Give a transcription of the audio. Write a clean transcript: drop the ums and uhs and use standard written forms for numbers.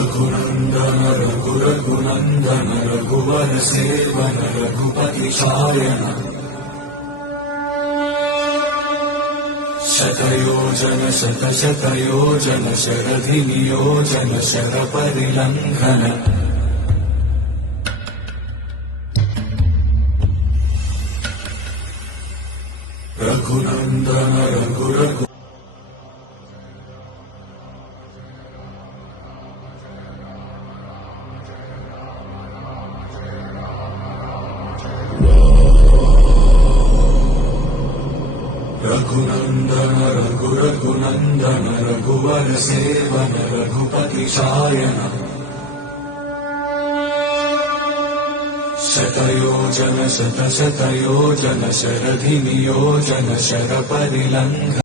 रघुनन्दन रघुरघुनन्दन रघुवर seven Raghupati Shayan शतयोजन शतशतयोजन शरधि नियोजन शरपरिलङ्घन रघुनन्दन रघुरघु रघुनन्दन रघुरघुनन्दन रघुवर seven Raghupati Shayan शतयोजन शतशतयोजन शरधि नियोजन शरपरिलङ्घन